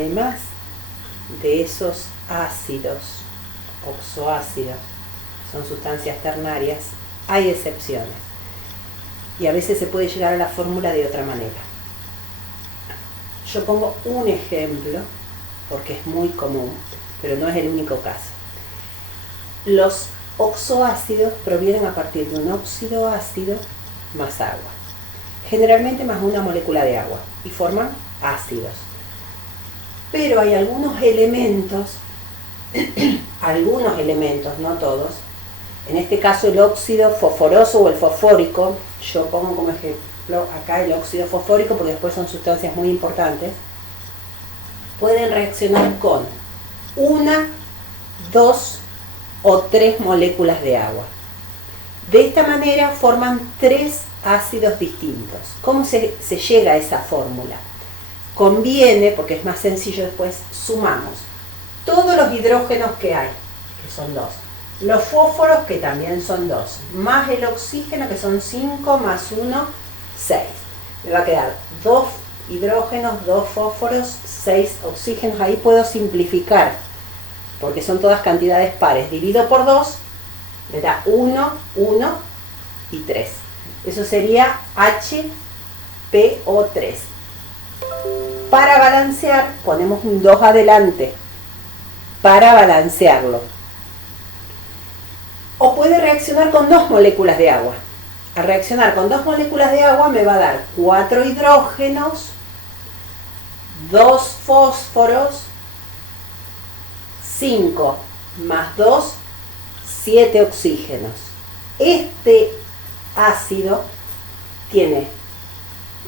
además de esos ácidos, oxoácidos, son sustancias ternarias, hay excepciones. Y a veces se puede llegar a la fórmula de otra manera. Yo pongo un ejemplo, porque es muy común, pero no es el único caso. Los oxoácidos provienen a partir de un óxido ácido más agua, generalmente más una molécula de agua, y forman ácidos. Pero hay algunos elementos, no todos, en este caso el óxido fosforoso o el fosfórico, yo pongo como ejemplo acá el óxido fosfórico porque después son sustancias muy importantes, pueden reaccionar con 1, 2 o 3 moléculas de agua. De esta manera forman 3 ácidos distintos. ¿Cómo se llega a esa fórmula? Conviene, porque es más sencillo después, sumamos todos los hidrógenos que hay, que son 2, los fósforos, que también son 2, más el oxígeno, que son 5, más 1, 6. Me va a quedar 2 hidrógenos, 2 fósforos, 6 oxígenos. Ahí puedo simplificar, porque son todas cantidades pares. Divido por 2, me da 1, 1 y 3. Eso sería HPO3. Para balancear, ponemos un 2 adelante, para balancearlo. O puede reaccionar con 2 moléculas de agua. Al reaccionar con 2 moléculas de agua me va a dar 4 hidrógenos, 2 fósforos, 5 más 2, 7 oxígenos. Este ácido tiene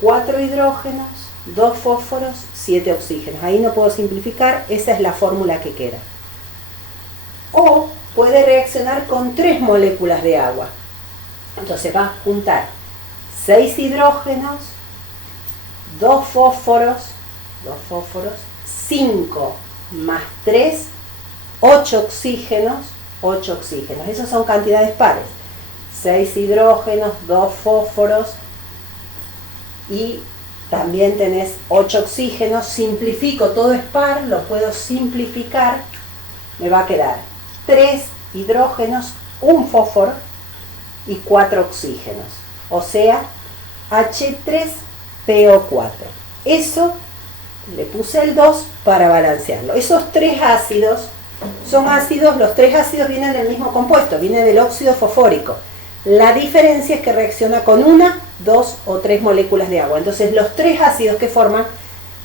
4 hidrógenos, 2 fósforos, 7 oxígenos. Ahí no puedo simplificar, esa es la fórmula que queda. O puede reaccionar con 3 moléculas de agua. Entonces va a juntar 6 hidrógenos, 2 fósforos, 5 más 3, 8 oxígenos, 8 oxígenos. Esas son cantidades pares. 6 hidrógenos, 2 fósforos y también tenés 8 oxígenos. Simplifico, todo es par, lo puedo simplificar. Me va a quedar 3 hidrógenos, 1 fósforo y 4 oxígenos. O sea, H3PO4. Eso le puse el 2 para balancearlo. Esos 3 ácidos son ácidos, los 3 ácidos vienen del mismo compuesto, viene del óxido fosfórico. La diferencia es que reacciona con 1, 2 o 3 moléculas de agua. Entonces los 3 ácidos que forman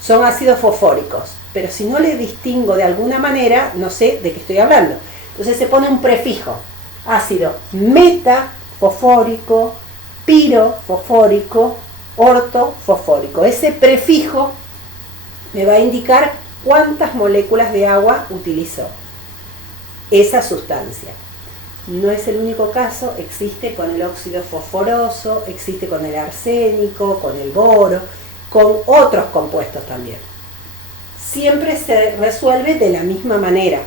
son ácidos fosfóricos. Pero si no le distingo de alguna manera, no sé de qué estoy hablando. Entonces se pone un prefijo. Ácido metafosfórico, pirofosfórico, ortofosfórico. Ese prefijo me va a indicar cuántas moléculas de agua utilizó esa sustancia. No es el único caso, existe con el óxido fosforoso, existe con el arsénico, con el boro, con otros compuestos también. Siempre se resuelve de la misma manera.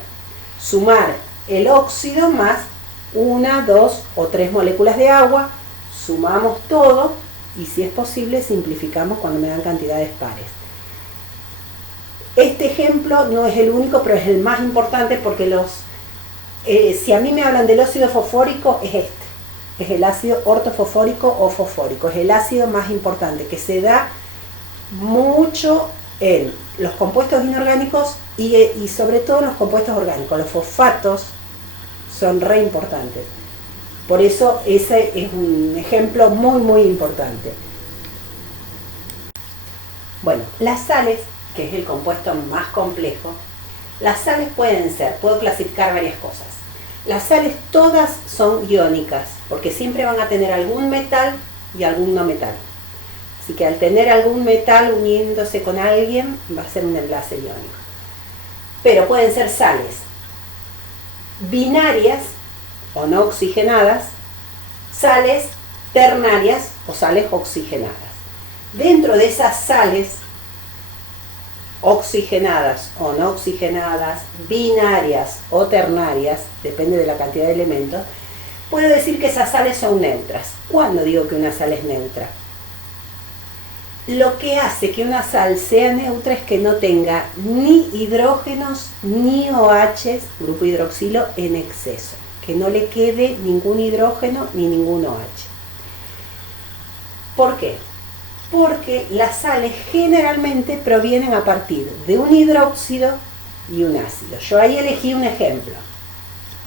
Sumar el óxido más 1, 2 o 3 moléculas de agua, sumamos todo y si es posible simplificamos cuando me dan cantidades pares. Este ejemplo no es el único, pero es el más importante porque si a mí me hablan del óxido fosfórico, es este. Es el ácido ortofosfórico o fosfórico. Es el ácido más importante que se da mucho en los compuestos inorgánicos y sobre todo en los compuestos orgánicos. Los fosfatos son re importantes. Por eso ese es un ejemplo muy muy importante. Bueno, las sales, que es el compuesto más complejo, las sales puedo clasificar varias cosas. Las sales todas son iónicas, porque siempre van a tener algún metal y algún no metal. Así que al tener algún metal uniéndose con alguien, va a ser un enlace iónico. Pero pueden ser sales binarias o no oxigenadas, sales ternarias o sales oxigenadas. Dentro de esas sales oxigenadas o no oxigenadas, binarias o ternarias, depende de la cantidad de elementos, puedo decir que esas sales son neutras. ¿Cuándo digo que una sal es neutra? lo que hace que una sal sea neutra es que no tenga ni hidrógenos ni OHs, grupo hidroxilo, en exceso. Que no le quede ningún hidrógeno ni ningún OH. ¿Por qué? Porque las sales generalmente provienen a partir de un hidróxido y un ácido. Yo ahí elegí un ejemplo.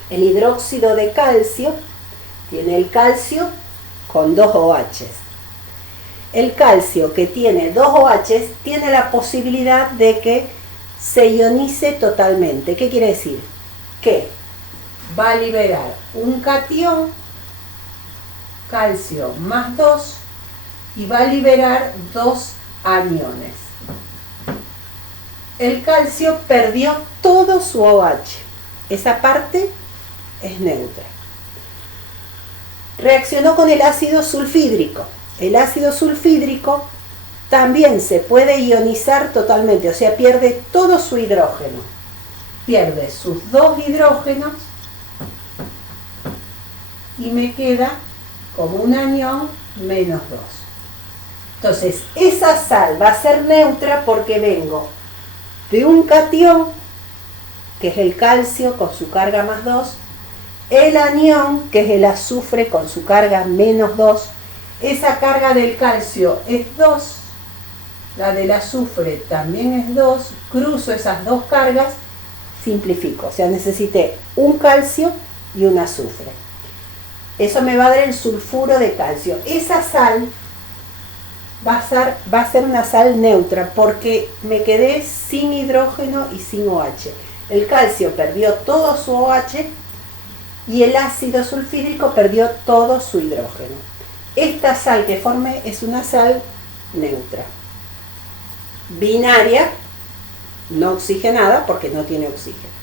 El hidróxido de calcio tiene el calcio con 2 OHs. El calcio que tiene 2 OHs tiene la posibilidad de que se ionice totalmente. ¿Qué quiere decir? Que va a liberar un catión, calcio más 2, y va a liberar 2 aniones. El calcio perdió todo su OH. Esa parte es neutra. Reaccionó con el ácido sulfídrico. El ácido sulfídrico también se puede ionizar totalmente, o sea, pierde todo su hidrógeno. Pierde sus 2 hidrógenos y me queda como un anión menos 2. Entonces, esa sal va a ser neutra porque vengo de un catión, que es el calcio con su carga más 2, el anión, que es el azufre con su carga menos 2, esa carga del calcio es 2, la del azufre también es 2, cruzo esas 2 cargas, simplifico, o sea, necesité un calcio y un azufre. Eso me va a dar el sulfuro de calcio. Esa sal va a ser una sal neutra porque me quedé sin hidrógeno y sin OH. El calcio perdió todo su OH y el ácido sulfídrico perdió todo su hidrógeno. Esta sal que formé es una sal neutra, binaria, no oxigenada porque no tiene oxígeno.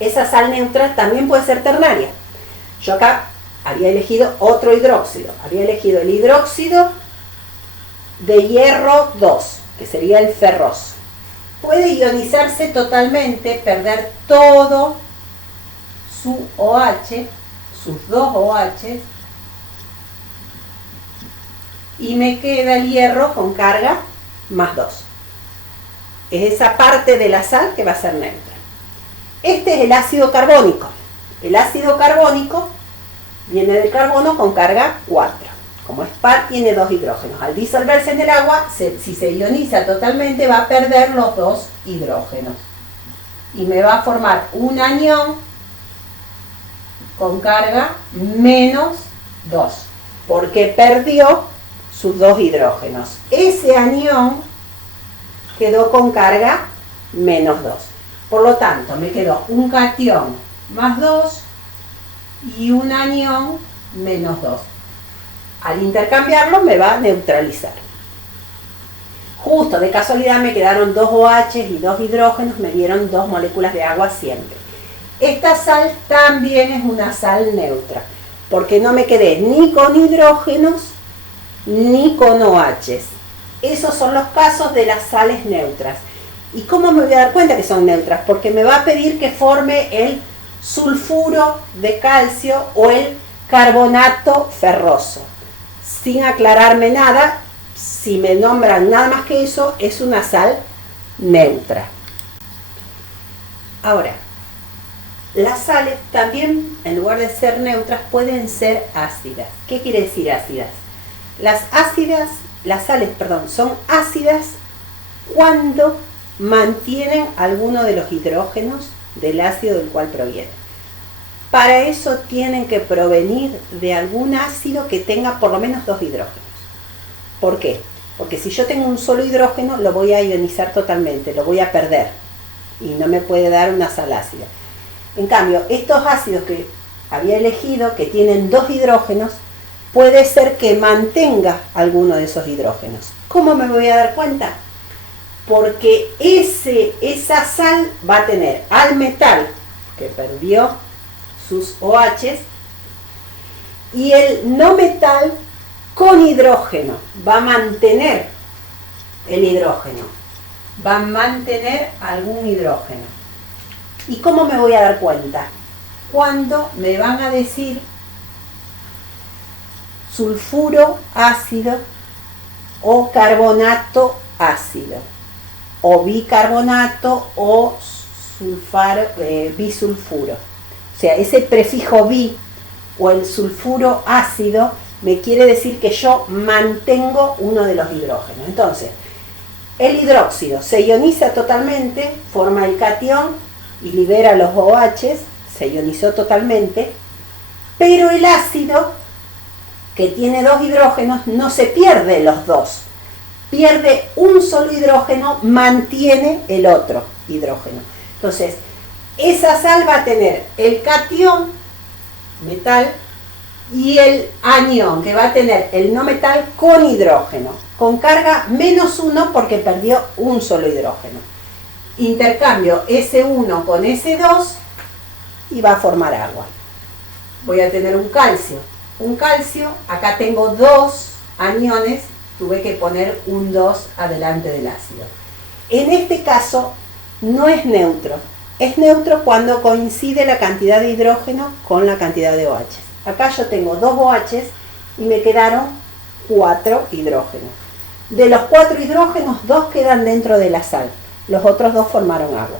Esa sal neutra también puede ser ternaria. Yo acá había elegido otro hidróxido. Había elegido el hidróxido de hierro 2, que sería el ferroso. Puede ionizarse totalmente, perder todo su OH, sus 2 OH, y me queda el hierro con carga más 2. Es esa parte de la sal que va a ser neutra. Este es el ácido carbónico. El ácido carbónico viene del carbono con carga 4. Como es par, tiene 2 hidrógenos. Al disolverse en el agua, si se ioniza totalmente, va a perder los 2 hidrógenos. Y me va a formar un anión con carga menos 2, porque perdió sus 2 hidrógenos. Ese anión quedó con carga menos 2. Por lo tanto, me quedó un catión más 2 y un anión menos 2. Al intercambiarlo me va a neutralizar. Justo de casualidad me quedaron 2 OH y 2 hidrógenos, me dieron 2 moléculas de agua siempre. Esta sal también es una sal neutra, porque no me quedé ni con hidrógenos ni con OHs. Esos son los casos de las sales neutras. ¿Y cómo me voy a dar cuenta que son neutras? Porque me va a pedir que forme el sulfuro de calcio o el carbonato ferroso. Sin aclararme nada, si me nombran nada más que eso, es una sal neutra. Ahora, las sales también, en lugar de ser neutras, pueden ser ácidas. ¿Qué quiere decir ácidas? Las sales, son ácidas cuando mantienen alguno de los hidrógenos del ácido del cual provienen. Para eso tienen que provenir de algún ácido que tenga por lo menos 2 hidrógenos. ¿Por qué? Porque si yo tengo un solo hidrógeno, lo voy a ionizar totalmente, lo voy a perder y no me puede dar una sal ácida. En cambio, estos ácidos que había elegido, que tienen 2 hidrógenos, puede ser que mantenga alguno de esos hidrógenos. ¿Cómo me voy a dar cuenta? Porque esa sal va a tener al metal, que perdió sus OHs, y el no metal con hidrógeno. Va a mantener el hidrógeno. Va a mantener algún hidrógeno. ¿Y cómo me voy a dar cuenta? Cuando me van a decir sulfuro ácido o carbonato ácido, o bicarbonato o bisulfuro. O sea, ese prefijo bi o el sulfuro ácido me quiere decir que yo mantengo uno de los hidrógenos. Entonces, el hidróxido se ioniza totalmente, forma el catión y libera los OH, se ionizó totalmente, pero el ácido, que tiene dos hidrógenos, no se pierde los dos, pierde un solo hidrógeno, mantiene el otro hidrógeno. Entonces, esa sal va a tener el catión, metal, y el anión, que va a tener el no metal con hidrógeno, con carga -1 porque perdió un solo hidrógeno. Intercambio S1 con S2 y va a formar agua. Voy a tener un calcio. Un calcio, acá tengo dos aniones, tuve que poner un 2 adelante del ácido. En este caso no es neutro. Es neutro cuando coincide la cantidad de hidrógeno con la cantidad de OH. Acá yo tengo 2 OH y me quedaron 4 hidrógenos. De los 4 hidrógenos, 2 quedan dentro de la sal. Los otros 2 formaron agua.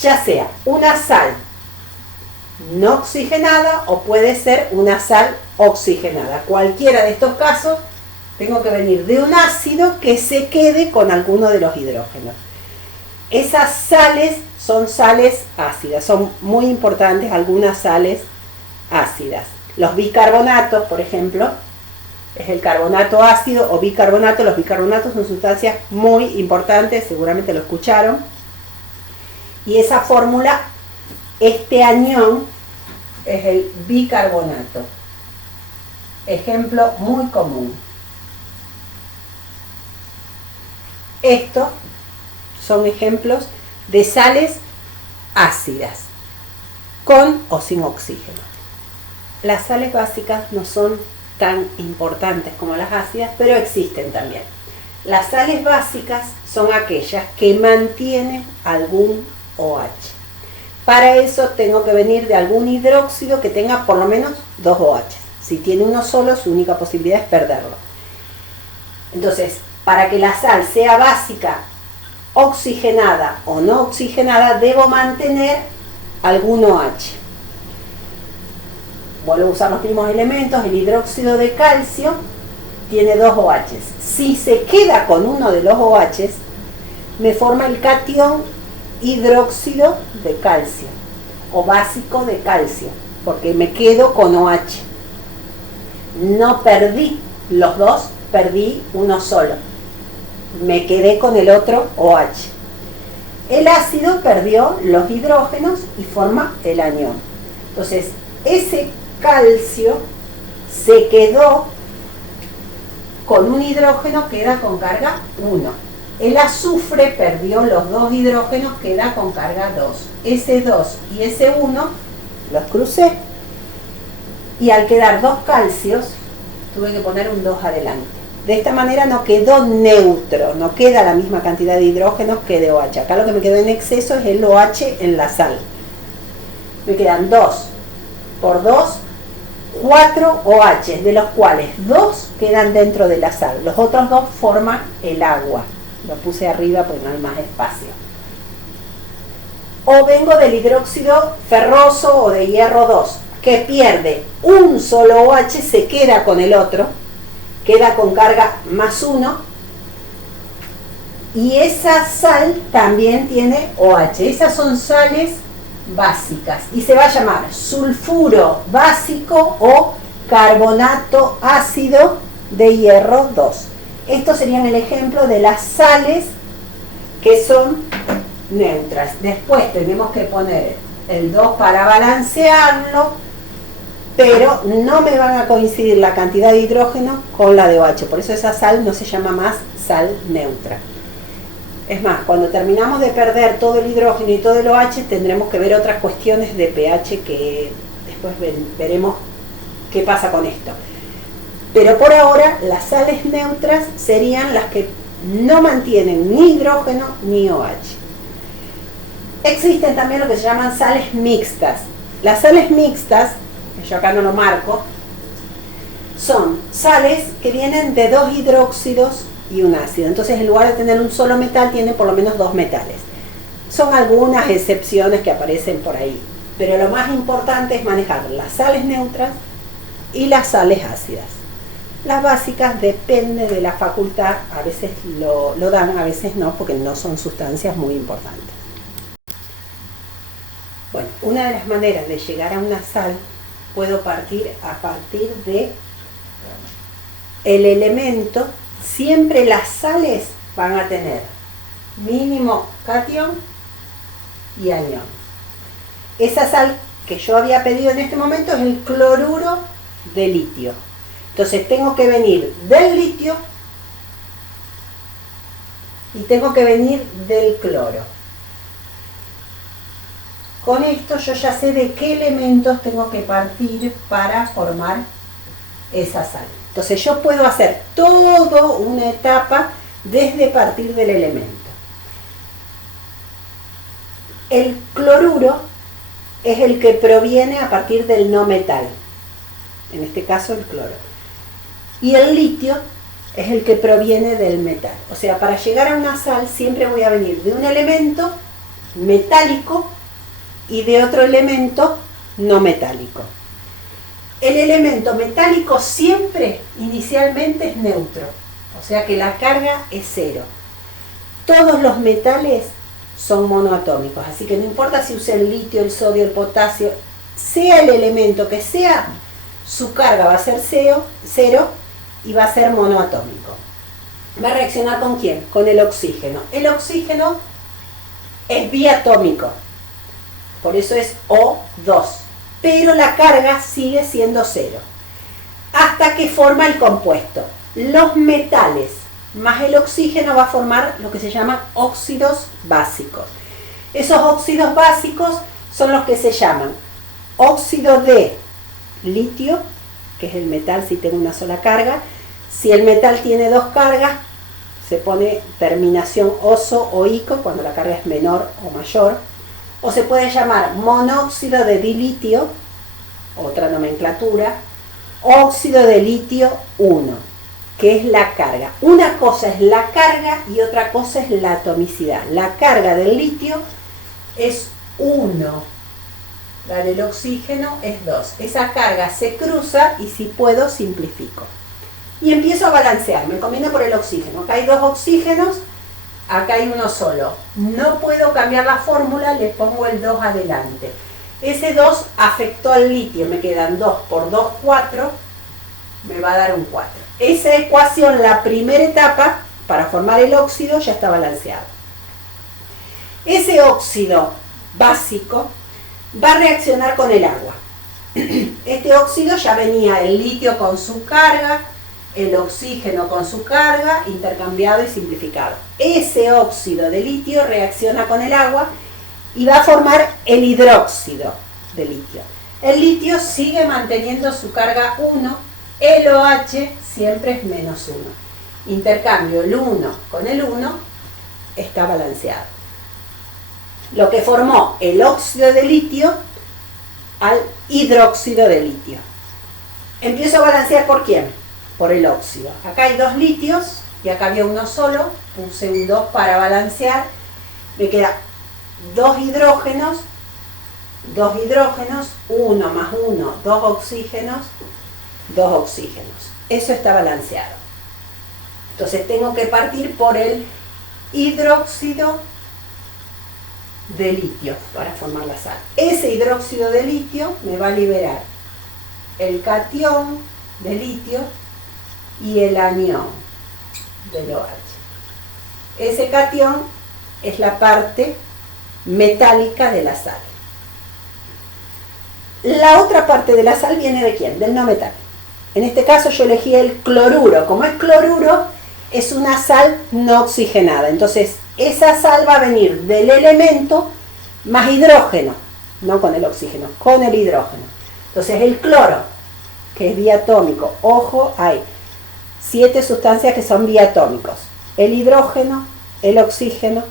Ya sea una sal no oxigenada o puede ser una sal oxigenada. Cualquiera de estos casos, tengo que venir de un ácido que se quede con alguno de los hidrógenos. Esas sales son sales ácidas, son muy importantes algunas sales ácidas. Los bicarbonatos, por ejemplo, es el carbonato ácido o bicarbonato. Los bicarbonatos son sustancias muy importantes, seguramente lo escucharon. Y esa fórmula, este anión es el bicarbonato. Ejemplo muy común. Estos son ejemplos de sales ácidas, con o sin oxígeno. Las sales básicas no son tan importantes como las ácidas, pero existen también. Las sales básicas son aquellas que mantienen algún OH. Para eso tengo que venir de algún hidróxido que tenga por lo menos 2 OH. Si tiene uno solo, su única posibilidad es perderlo. Entonces, para que la sal sea básica, oxigenada o no oxigenada, debo mantener algún OH. Vuelvo a usar los mismos elementos. El hidróxido de calcio tiene 2 OH. Si se queda con uno de los OH, me forma el catión hidróxido de calcio o básico de calcio, porque me quedo con OH. No perdí los dos, perdí uno solo. Me quedé con el otro OH. El ácido perdió los hidrógenos y forma el anión. Entonces, ese calcio se quedó con un hidrógeno, queda con carga 1. El azufre perdió los 2 hidrógenos, queda con carga 2. S2 y S1 los crucé. Y al quedar 2 calcios, tuve que poner un 2 adelante. De esta manera no quedó neutro, no queda la misma cantidad de hidrógenos que de OH. Acá lo que me quedó en exceso es el OH en la sal. Me quedan 2 por 2, 4 OH, de los cuales 2 quedan dentro de la sal. Los otros 2 forman el agua. Lo puse arriba porque no hay más espacio. O vengo del hidróxido ferroso o de hierro 2, que pierde un solo OH, se queda con el otro, queda con carga +1, y esa sal también tiene OH. Esas son sales básicas y se va a llamar sulfuro básico o carbonato ácido de hierro 2. Estos serían el ejemplo de las sales que son neutras. Después tenemos que poner el 2 para balancearlo, pero no me van a coincidir la cantidad de hidrógeno con la de OH. Por eso esa sal no se llama más sal neutra. Es más, cuando terminamos de perder todo el hidrógeno y todo el OH, tendremos que ver otras cuestiones de pH que después veremos qué pasa con esto. Pero por ahora, las sales neutras serían las que no mantienen ni hidrógeno ni OH. Existen también lo que se llaman sales mixtas. Las sales mixtas, que yo acá no lo marco, son sales que vienen de 2 hidróxidos y un ácido. Entonces, en lugar de tener un solo metal, tiene por lo menos 2 metales. Son algunas excepciones que aparecen por ahí, pero lo más importante es manejar las sales neutras y las sales ácidas. Las básicas depende de la facultad, a veces lo dan, a veces no, porque no son sustancias muy importantes. Bueno, una de las maneras de llegar a una sal, puedo partir a partir de el elemento. Siempre las sales van a tener mínimo catión y anión. Esa sal que yo había pedido en este momento es el cloruro de litio. Entonces tengo que venir del litio y tengo que venir del cloro. Con esto yo ya sé de qué elementos tengo que partir para formar esa sal. Entonces yo puedo hacer toda una etapa desde partir del elemento. El cloruro es el que proviene a partir del no metal, en este caso el cloro. Y el litio es el que proviene del metal. O sea, para llegar a una sal siempre voy a venir de un elemento metálico y de otro elemento no metálico. El elemento metálico siempre inicialmente es neutro, o sea que la carga es 0. Todos los metales son monoatómicos, así que no importa si use el litio, el sodio, el potasio, sea el elemento que sea, su carga va a ser 0 y va a ser monoatómico. ¿Va a reaccionar con quién? Con el oxígeno. El oxígeno es biatómico, por eso es O2, pero la carga sigue siendo 0, hasta que forma el compuesto. Los metales más el oxígeno va a formar lo que se llaman óxidos básicos. Esos óxidos básicos son los que se llaman óxido de litio, que es el metal si tengo una sola carga. Si el metal tiene 2 cargas, se pone terminación oso o ico cuando la carga es menor o mayor. O se puede llamar monóxido de dilitio, otra nomenclatura, óxido de litio 1. Que es la carga. Una cosa es la carga y otra cosa es la atomicidad. La carga del litio es 1, la del oxígeno es 2. Esa carga se cruza y si puedo simplifico. Y empiezo a balancear, me combino por el oxígeno. Acá hay 2 oxígenos, acá hay uno solo. No puedo cambiar la fórmula, le pongo el 2 adelante. Ese 2 afectó al litio, me quedan 2 por 2, 4, me va a dar un 4. Esa ecuación, la primera etapa, para formar el óxido, ya está balanceado. Ese óxido básico va a reaccionar con el agua. Este óxido ya venía el litio con su carga, el oxígeno con su carga, intercambiado y simplificado. Ese óxido de litio reacciona con el agua y va a formar el hidróxido de litio. El litio sigue manteniendo su carga 1, el OH siempre es menos 1. Intercambio el 1 con el 1, está balanceado. Lo que formó el óxido de litio al hidróxido de litio. Empiezo a balancear ¿por quién? Por el óxido. Acá hay 2 litios y acá había uno solo, puse un 2 para balancear. Me queda 2 hidrógenos, 1 más 1, 2 oxígenos, 2 oxígenos. Eso está balanceado. Entonces tengo que partir por el hidróxido de litio para formar la sal. Ese hidróxido de litio me va a liberar el catión de litio y el anión del OH. Ese catión es la parte metálica de la sal. La otra parte de la sal viene ¿de quién? Del no metal. En este caso yo elegí el cloruro. Como es cloruro, es una sal no oxigenada. Entonces, esa sal va a venir del elemento más hidrógeno, no con el oxígeno, con el hidrógeno. Entonces, el cloro, que es diatómico. Ojo, hay 7 sustancias que son diatómicos. El hidrógeno, el oxígeno,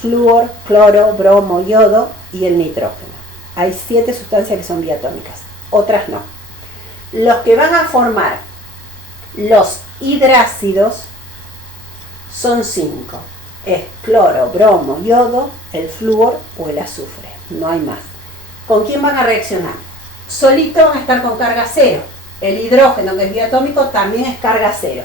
flúor, cloro, bromo, yodo y el nitrógeno. Hay 7 sustancias que son diatómicas, otras no. Los que van a formar los hidrácidos son 5. Es cloro, bromo, yodo, el flúor o el azufre. No hay más. ¿Con quién van a reaccionar? Solito van a estar con carga cero. El hidrógeno, que es diatómico, también es carga cero.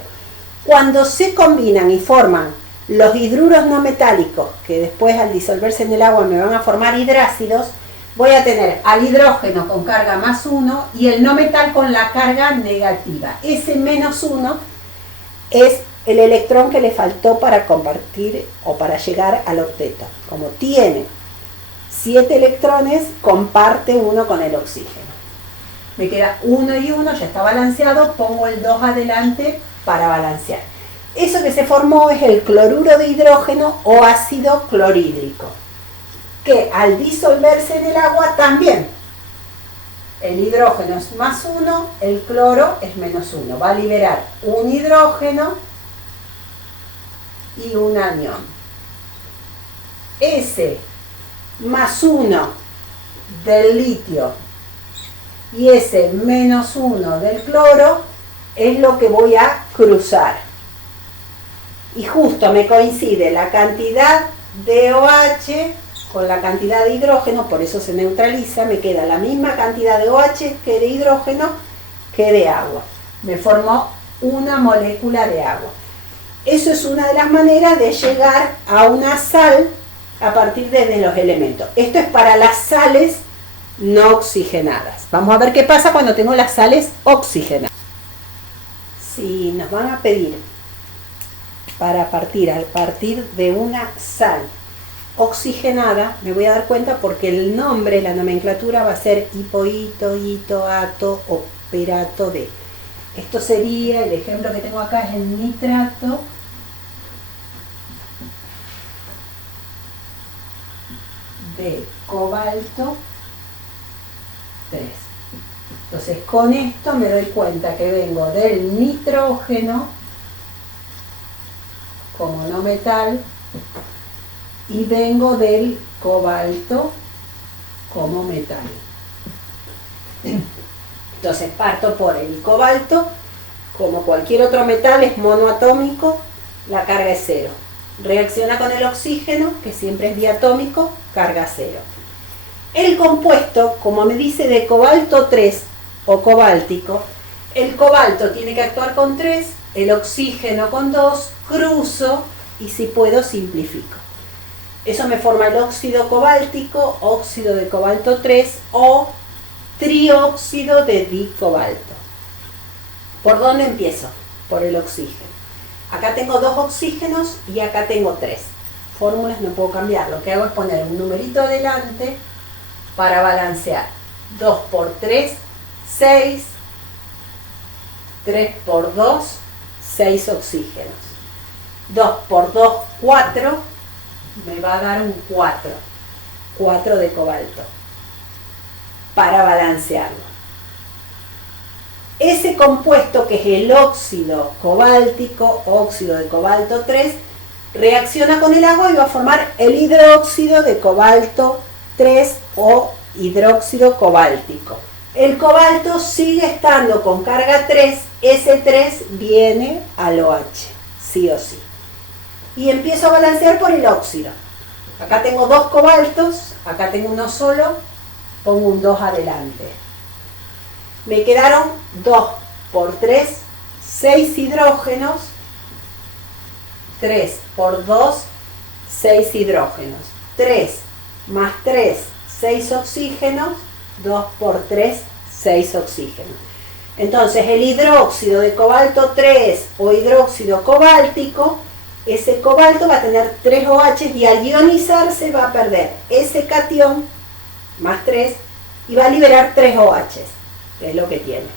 Cuando se combinan y forman los hidruros no metálicos, que después al disolverse en el agua me van a formar hidrácidos, voy a tener al hidrógeno con carga más 1 y el no metal con la carga negativa. Ese menos 1 es el electrón que le faltó para compartir o para llegar al octeto. Como tiene 7 electrones, comparte uno con el oxígeno. Me queda 1 y 1, ya está balanceado, pongo el 2 adelante para balancear. Eso que se formó es el cloruro de hidrógeno o ácido clorhídrico, que al disolverse en el agua también, el hidrógeno es más 1, el cloro es menos 1. Va a liberar un hidrógeno y un anión. Ese más 1 del litio y ese menos 1 del cloro es lo que voy a cruzar. Y justo me coincide la cantidad de OH con la cantidad de hidrógeno, por eso se neutraliza, me queda la misma cantidad de OH que de hidrógeno que de agua. Me formó una molécula de agua. Eso es una de las maneras de llegar a una sal a partir de los elementos. Esto es para las sales no oxigenadas. Vamos a ver qué pasa cuando tengo las sales oxigenadas. Si nos van a pedir para partir de una sal oxigenada, me voy a dar cuenta porque el nombre, la nomenclatura va a ser hipoito, itoato, operato de. Esto sería, el ejemplo que tengo acá es el nitrato de cobalto 3. Entonces con esto me doy cuenta que vengo del nitrógeno como no metal y vengo del cobalto como metal. Entonces parto por el cobalto, como cualquier otro metal es monoatómico, la carga es 0. Reacciona con el oxígeno, que siempre es diatómico, carga 0. El compuesto, como me dice de cobalto 3 o cobáltico, el cobalto tiene que actuar con 3, el oxígeno con 2, cruzo y si puedo simplifico. Eso me forma el óxido cobáltico, óxido de cobalto 3 o trióxido de dicobalto. ¿Por dónde empiezo? Por el oxígeno. Acá tengo 2 oxígenos y acá tengo 3. Fórmulas no puedo cambiar. Lo que hago es poner un numerito adelante para balancear. 2 por 3, 6. 3 por 2, 6 oxígenos. 2 por 2, 4. Me va a dar un 4. 4 de cobalto. Para balancearlo. Ese compuesto que es el óxido cobáltico, óxido de cobalto 3, reacciona con el agua y va a formar el hidróxido de cobalto 3 o hidróxido cobáltico. El cobalto sigue estando con carga 3, ese 3 viene al OH, sí o sí. Y empiezo a balancear por el óxido. Acá tengo 2 cobaltos, acá tengo uno solo, pongo un 2 adelante. Me quedaron 2 por 3, 6 hidrógenos, 3 por 2, 6 hidrógenos, 3 más 3, 6 oxígenos, 2 por 3, 6 oxígenos. Entonces el hidróxido de cobalto 3 o hidróxido cobáltico, ese cobalto va a tener 3 OH y al ionizarse va a perder ese catión más 3 y va a liberar 3 OH. Es lo que tiene.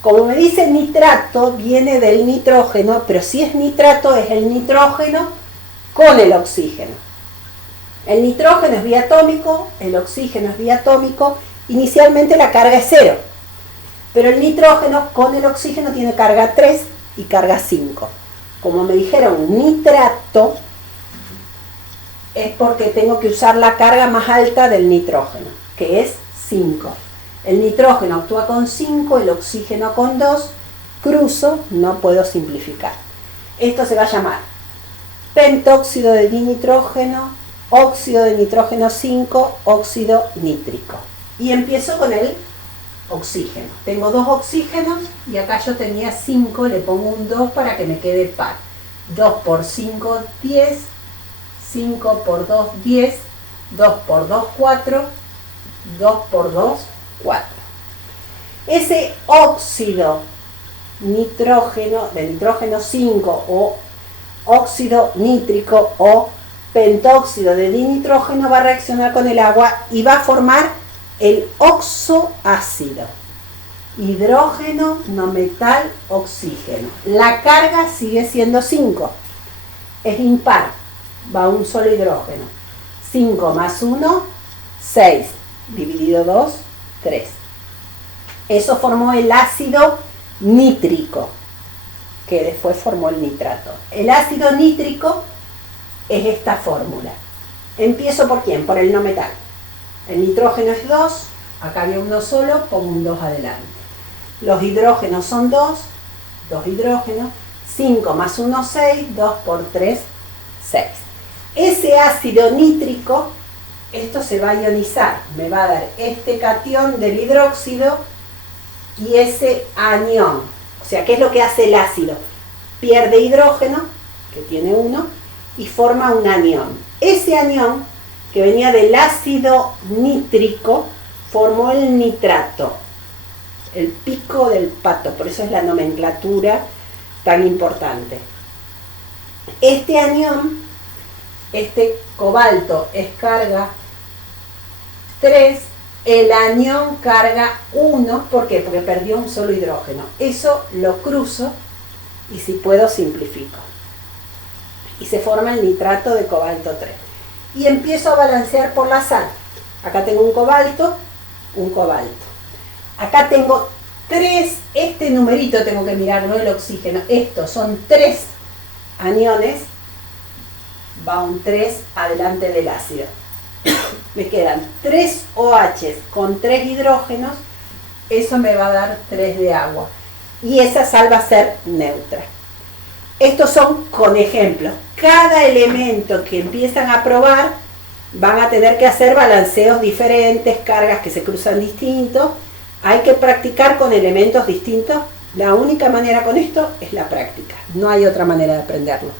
Como me dice nitrato, viene del nitrógeno, pero si es nitrato es el nitrógeno con el oxígeno. El nitrógeno es diatómico, el oxígeno es diatómico, inicialmente la carga es 0, pero el nitrógeno con el oxígeno tiene carga 3 y carga 5. Como me dijeron nitrato, es porque tengo que usar la carga más alta del nitrógeno, que es 5. El nitrógeno actúa con 5, el oxígeno con 2, cruzo, no puedo simplificar. Esto se va a llamar pentóxido de dinitrógeno, óxido de nitrógeno 5, óxido nítrico. Y empiezo con el oxígeno. Tengo 2 oxígenos y acá yo tenía 5, le pongo un 2 para que me quede par. 2 por 5, 10, 5 por 2, 10, 2 por 2, 4, 2 por 2, 4. Ese óxido nitrógeno, de nitrógeno 5 o óxido nítrico o pentóxido de dinitrógeno va a reaccionar con el agua y va a formar el oxoácido. Hidrógeno, no metal, oxígeno. La carga sigue siendo 5. Es impar, va un solo hidrógeno. 5 más 1, 6. Dividido 2, 3. Eso formó el ácido nítrico, que después formó el nitrato. El ácido nítrico es esta fórmula. Empiezo por quién, por el no metal. El nitrógeno es 2, acá había uno solo, pongo un 2 adelante. Los hidrógenos son 2 hidrógenos, 5 más 1, 6, 2 por 3, 6. Ese ácido nítrico, esto se va a ionizar, me va a dar este catión del hidróxido y ese anión. O sea, ¿qué es lo que hace el ácido? Pierde hidrógeno, que tiene 1, y forma un anión. Ese anión, que venía del ácido nítrico, formó el nitrato, el pico del pato, por eso es la nomenclatura tan importante. Este anión, este cobalto es carga 3, el anión carga 1, ¿por qué? Porque perdió un solo hidrógeno. Eso lo cruzo y si puedo simplifico. Y se forma el nitrato de cobalto 3. Y empiezo a balancear por la sal. Acá tengo un cobalto, un cobalto. Acá tengo 3, este numerito tengo que mirarlo, el oxígeno. Estos son 3 aniones, va un 3 adelante del ácido. Me quedan 3 OH con 3 hidrógenos, eso me va a dar 3 de agua. Y esa sal va a ser neutra. Estos son con ejemplos. Cada elemento que empiezan a probar van a tener que hacer balanceos diferentes, cargas que se cruzan distintos. Hay que practicar con elementos distintos. La única manera con esto es la práctica. No hay otra manera de aprenderlo.